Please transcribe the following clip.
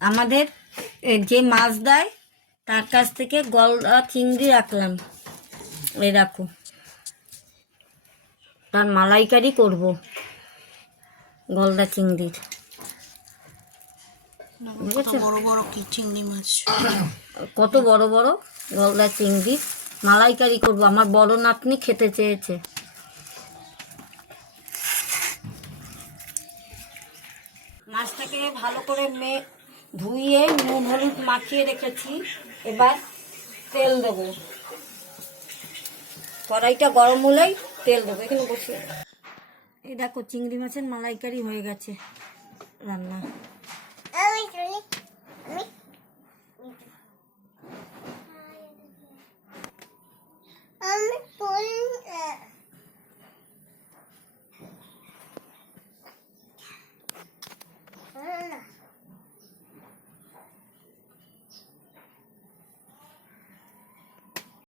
আমাদের যে মাছ দেয় তার কাছ থেকে গলদা চিংড়ি রাখলাম, এই রাখো, তার মালাইকারি করব গলদা চিংড়ির। বড় বড় কি চিংড়ি মাছ, কত বড় বড় গলদা চিংড়ি মালাইকারি করব, আমার বড় নাতনি খেতে চেয়েছে। মাছটাকে ভালো করে ধুইয়ে নুন হলুদ মাখিয়ে রেখেছি। এবার তেল দেবো, কড়াইটা গরম হলেই তেল দেবো। এখানে বসিয়ে এই দেখো চিংড়ি মাছের মালাইকারি হয়ে গেছে রান্না।